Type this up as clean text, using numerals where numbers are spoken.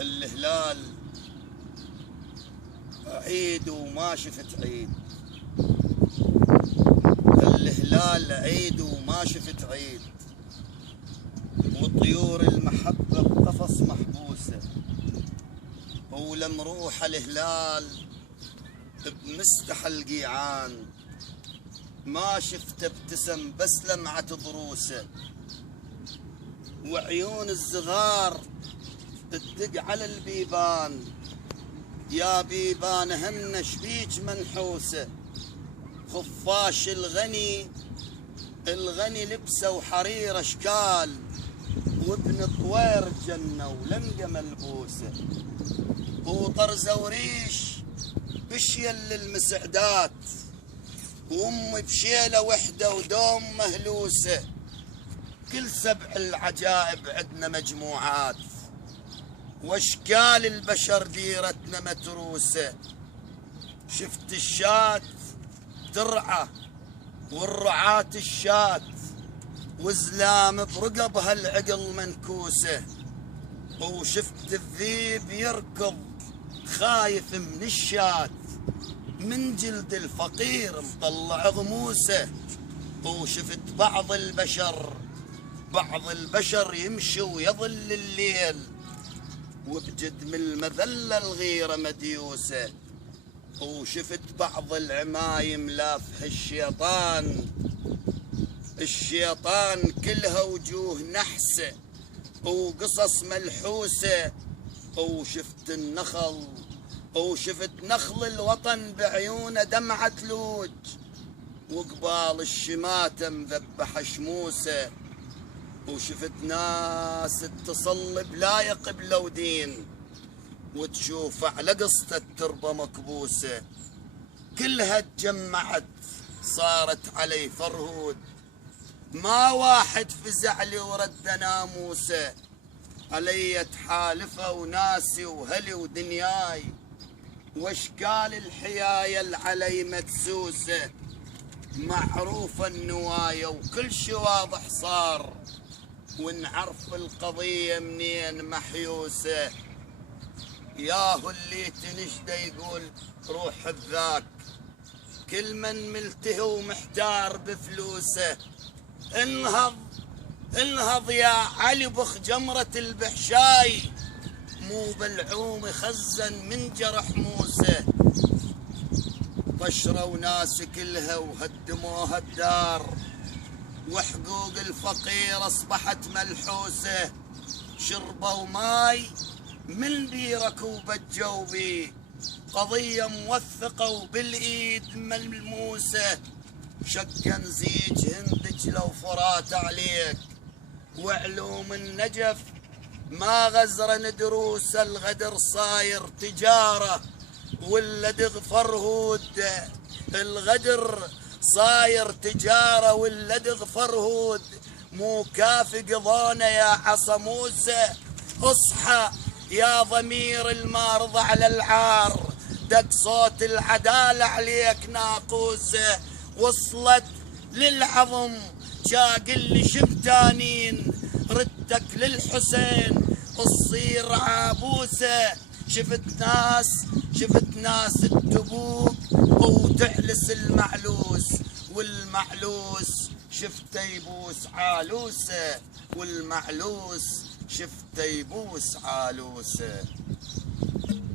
الهلال عيد وما شفت عيد، الهلال عيد وما شفت عيد، وطيور المحبة بقفص محبوسة، ولمروح الهلال بمستح القيعان ما شفت ابتسم بس لمعة ضروسه، وعيون الصغار تدق على البيبان يا بيبان هن شبيج منحوسه، خفاش الغني لبسه وحرير اشكال، وابن طوير جنة ولمقة ملبوسه، وطرزة وريش بشيل للمسعدات، وامي بشيلة وحدة ودوم مهلوسة، كل سبع العجائب عدنا مجموعات، واشكال البشر ديرتنا متروسة، شفت الشات ترعى والرعاة الشات، وزلام برقبها العقل منكوسة، وشفت الذيب يركض خايف من الشات، من جلد الفقير مطلع غموسه، وشفت بعض البشر يمشي ويظل الليل، وبجد من المذلة الغيرة مديوسة، وشفت بعض العمايم لافح الشيطان كلها وجوه نحسة وقصص ملحوسة، وشفت نخل الوطن بعيونه دمعة ثلوج، وقبال الشماتة مذبح شموسة، وشفت ناس تصلي بلا يقبلوا دين، وتشوف على قصة التربة مكبوسة، كلها تجمعت صارت علي فرهود، ما واحد فزع لي ورد ناموسه، علي تحالفه وناسي وهلي ودنياي، واشكال الحياية العلي مدسوسة، معروفة النوايا وكل شي واضح صار، ونعرف القضية منين محيوسة، ياهو اللي تنشده يقول روح بذاك، كل من ملتهي ومحتار بفلوسه، انهض يا علي بخ جمرة البحشاي، مو بالعوم يخزن من جرح موسى، طشروا ناس كلها وهدموها الدار، وحقوق الفقير اصبحت ملحوسة، شربوا ماي من بيرك وبجوا بيه، قضية موثقة وبالايد ملموسة، شق نزيج هندج لو فرات عليك، وعلوم النجف ما غزرن دروس، الغدر صاير تجارة واللدغ فرهود، الغدر صاير تجارة واللدغ فرهود، مو كافي قضانا يا عصا موسى، اصحى يا ضمير المارض على العار، دق صوت العدالة عليك ناقوسة، وصلت للعظم شاق اللي شمتانين، ردك للحسين تصير عابوسة، شفت ناس تبوق وتحلس المعلوس، والمعلوس شفته يبوس عالوسة، والمعلوس شفته يبوس عالوسة.